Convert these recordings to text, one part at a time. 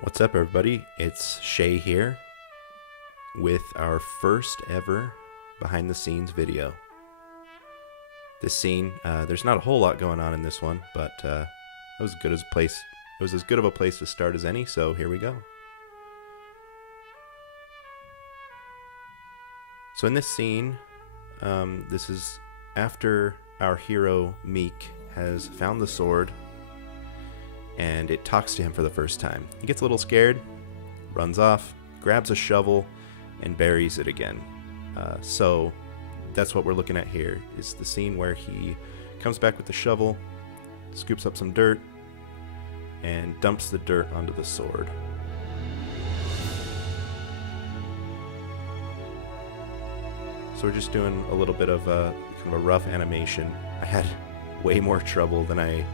What's up, everybody? It's Shay here with our first ever behind the scenes video. This scene, there's not a whole lot going on in this one, but it was as good of a place to start as any, so here we go. So in this scene, this is after our hero Meek has found the sword and it talks to him for the first time. He gets a little scared, runs off, grabs a shovel, and buries it again. So that's what we're looking at here, is the scene where he comes back with the shovel, scoops up some dirt, and dumps the dirt onto the sword. So we're just doing a little bit of a kind of a rough animation. I had way more trouble than I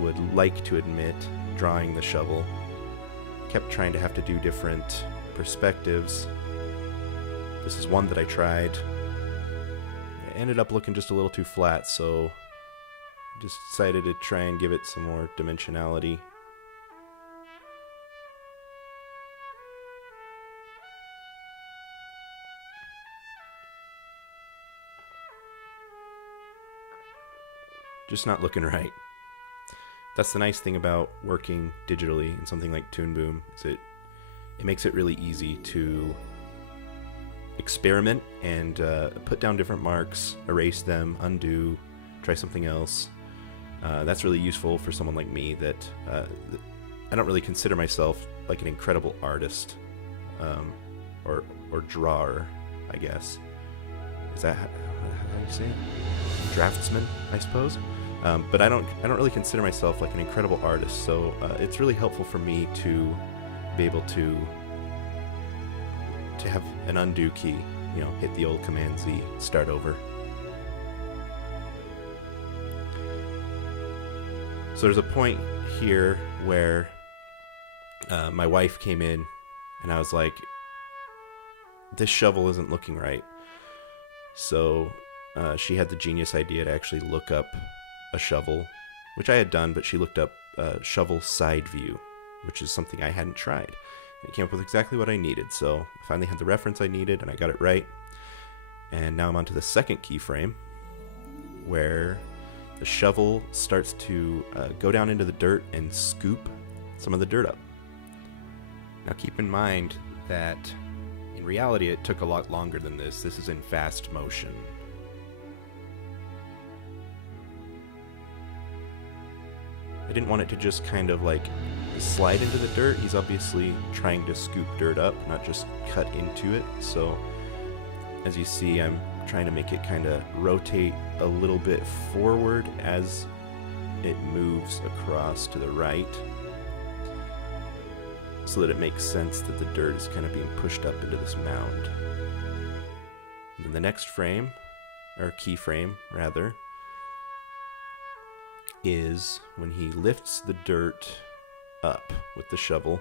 would like to admit drawing the shovel. Kept trying to have to do different perspectives. This is one that I tried. It ended up looking just a little too flat, so just decided to try and give it some more dimensionality. Just not looking right. That's the nice thing about working digitally in something like Toon Boom, is it makes it really easy to experiment and put down different marks, erase them, undo, try something else. That's really useful for someone like me that I don't really consider myself like an incredible artist or drawer, I guess. Is that how you say it? Draftsman, I suppose. But I don't really consider myself like an incredible artist, so it's really helpful for me to be able to have an undo key, hit the old Command Z, start over. So there's a point here where my wife came in and I was like, this shovel isn't looking right. So she had the genius idea to actually look up a shovel, which I had done, but she looked up shovel side view, which is something I hadn't tried. It came up with exactly what I needed, so I finally had the reference I needed and I got it right. And now I'm on to the second keyframe, where the shovel starts to go down into the dirt and scoop some of the dirt up. Now keep in mind that in reality it took a lot longer than this. This is in fast motion. I didn't want it to just kind of like slide into the dirt. He's obviously trying to scoop dirt up, not just cut into it. So as you see, I'm trying to make it kind of rotate a little bit forward as it moves across to the right, so that it makes sense that the dirt is kind of being pushed up into this mound. And then the next frame, or keyframe rather, is when he lifts the dirt up with the shovel.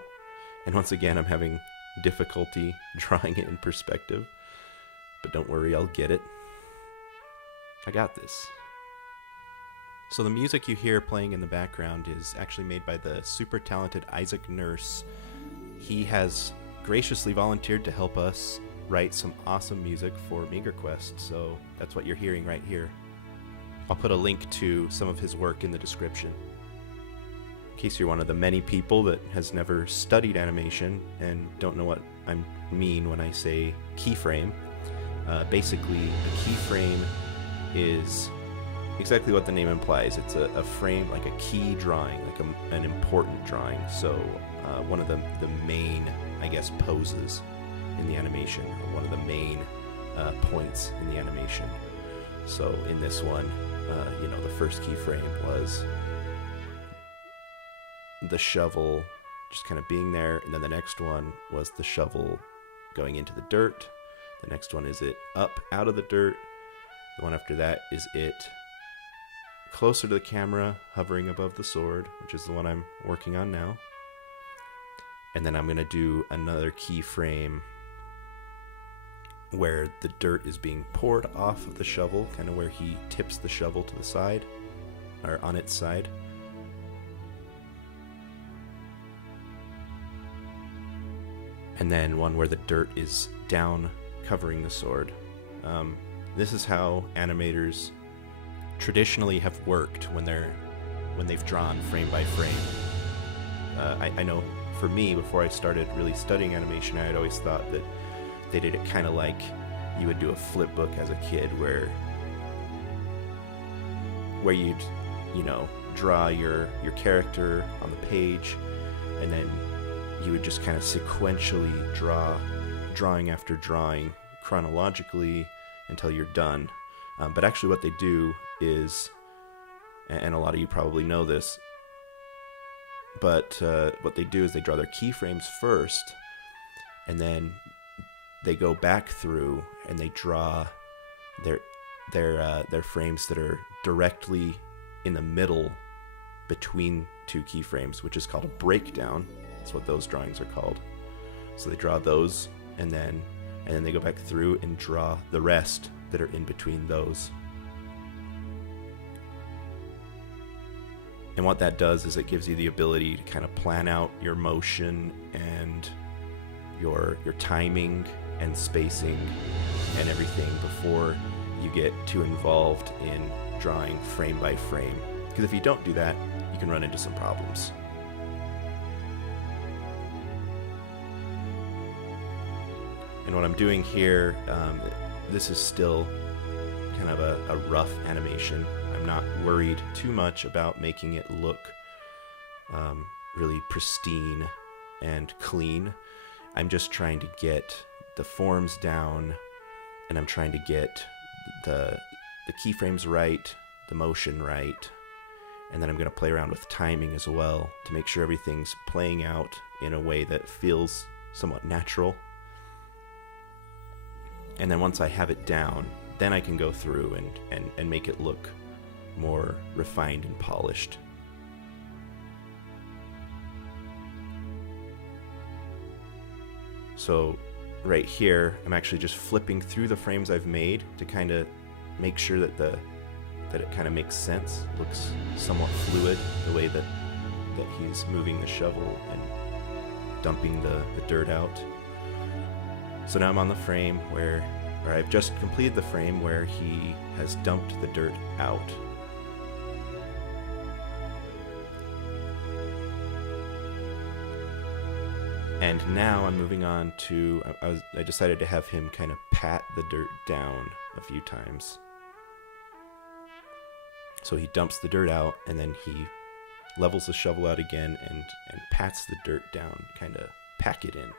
And once again, I'm having difficulty drawing it in perspective, but don't worry, I'll get it. I got this. So the music you hear playing in the background is actually made by the super talented Isaac Nurse. He has graciously volunteered to help us write some awesome music for Meager Quest, so that's what you're hearing right here. I'll put a link to some of his work in the description, in case you're one of the many people that has never studied animation and don't know what I mean when I say keyframe. Basically, a keyframe is exactly what the name implies. It's a frame, like a key drawing, like an important drawing. So one of the main, I guess, poses in the animation, or one of the main points in the animation. So in this one, the first keyframe was the shovel just kind of being there, and then the next one was the shovel going into the dirt. The next one is it up out of the dirt. The one after that is it closer to the camera, hovering above the sword, which is the one I'm working on now. And then I'm going to do another keyframe where the dirt is being poured off of the shovel, kind of where he tips the shovel to the side, or on its side. and then one where the dirt is down covering the sword. This is how animators traditionally have worked when they've drawn frame by frame. I know for me, before I started really studying animation, I had always thought that they did it kind of like you would do a flip book as a kid, where you'd, draw your character on the page, and then you would just kind of sequentially drawing after drawing chronologically until you're done. But actually what they do is, and a lot of you probably know this, but what they do is they draw their keyframes first, and then they go back through and they draw their frames that are directly in the middle between two keyframes, which is called a breakdown. That's what those drawings are called. So they draw those, and then they go back through and draw the rest that are in between those. And what that does is it gives you the ability to kind of plan out your motion and your timing and spacing and everything before you get too involved in drawing frame by frame. Because if you don't do that, you can run into some problems. And what I'm doing here, this is still kind of a rough animation. I'm not worried too much about making it look really pristine and clean. I'm just trying to get the forms down, and I'm trying to get the keyframes right, the motion right, and then I'm going to play around with timing as well to make sure everything's playing out in a way that feels somewhat natural. And then once I have it down, then I can go through and make it look more refined and polished. So right here, I'm actually just flipping through the frames I've made to kind of make sure that it kind of makes sense, looks somewhat fluid, the way that he's moving the shovel and dumping the dirt out. So now I'm on the frame where I've just completed the frame where he has dumped the dirt out. And now I'm moving on to, I decided to have him kind of pat the dirt down a few times. So he dumps the dirt out, and then he levels the shovel out again and pats the dirt down, kind of pack it in.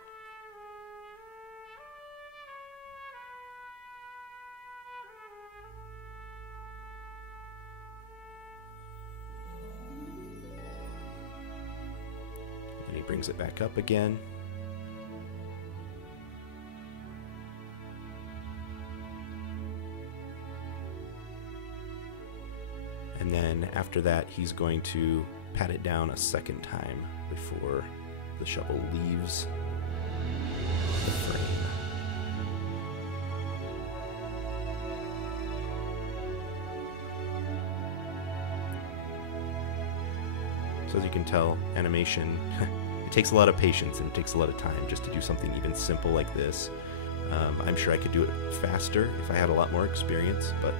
And he brings it back up again. And then after that, he's going to pat it down a second time before the shovel leaves the frame. So as you can tell, animation, it takes a lot of patience and it takes a lot of time just to do something even simple like this. I'm sure I could do it faster if I had a lot more experience, but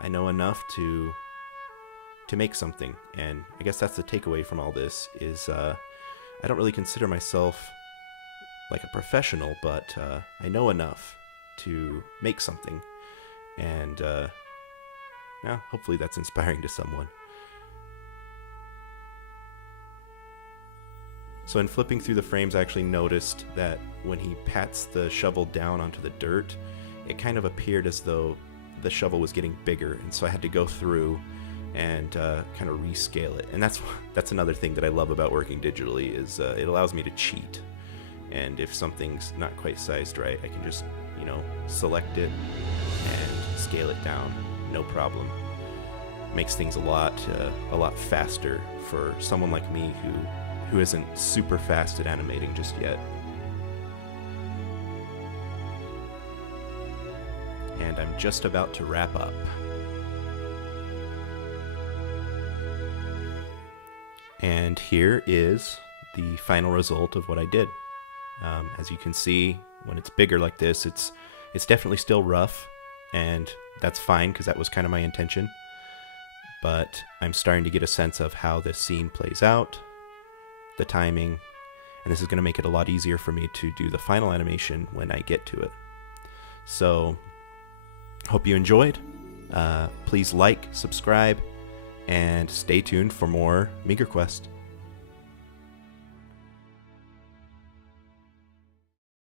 I know enough to make something, and I guess that's the takeaway from all this is I don't really consider myself like a professional, but I know enough to make something, and hopefully that's inspiring to someone. So in flipping through the frames, I actually noticed that when he pats the shovel down onto the dirt, it kind of appeared as though the shovel was getting bigger, and so I had to go through and kind of rescale it. And that's another thing that I love about working digitally is it allows me to cheat. And if something's not quite sized right, I can just select it and scale it down, no problem. Makes things a lot faster for someone like me who isn't super fast at animating just yet. And I'm just about to wrap up. And here is the final result of what I did. As you can see, when it's bigger like this, it's definitely still rough, and that's fine because that was kind of my intention. But I'm starting to get a sense of how this scene plays out, the timing, and this is going to make it a lot easier for me to do the final animation when I get to it. So, hope you enjoyed. Please like, subscribe, and stay tuned for more Meager Quest.